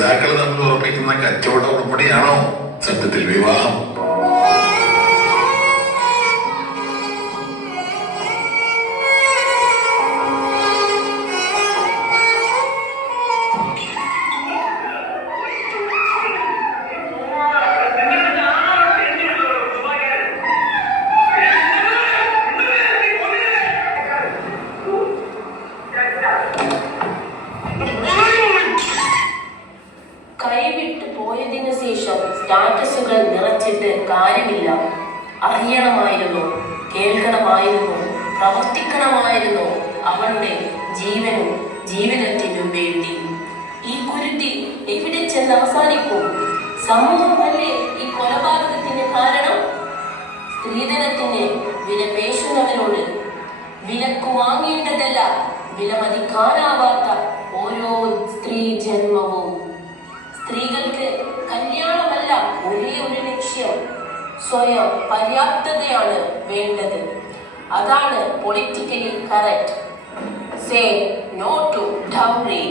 രക്ഷിതാക്കൾ തമ്മിൽ ഉറപ്പിക്കുന്ന കച്ചവട ഉൾപ്പെടെയാണോ സത്യത്തിൽ വിവാഹം? കൈവിട്ടു പോയതിനു ശേഷം സ്റ്റാറ്റസുകൾ നിറച്ചിട്ട് കാര്യമില്ല. അറിയണമായിരുന്നു, കേൾക്കണമായിരുന്നു, പ്രവർത്തിക്കണമായിരുന്നു അവളുടെ ജീവനും ജീവിതത്തിനും വേണ്ടി. ഈ കുരുതി എവിടെ ചെന്ന് അവസാനിക്കും? സമൂഹമല്ലേ ഈ കൊലപാതകത്തിന് കാരണം? സ്ത്രീധനത്തിന് വില പേശുന്നവരോട് വിലക്ക് വാങ്ങേണ്ടതല്ല, വിലമതിക്കാനാവാത്ത ഓരോ സ്ത്രീ ജന്മവും. സ്ത്രീകൾക്ക് കല്യാണമല്ല ഒരേ ഒരു ലക്ഷ്യം, സ്വയം പര്യാപ്തതയാണ് വേണ്ടത്. അതാണ് politically correct. Say no to dowry.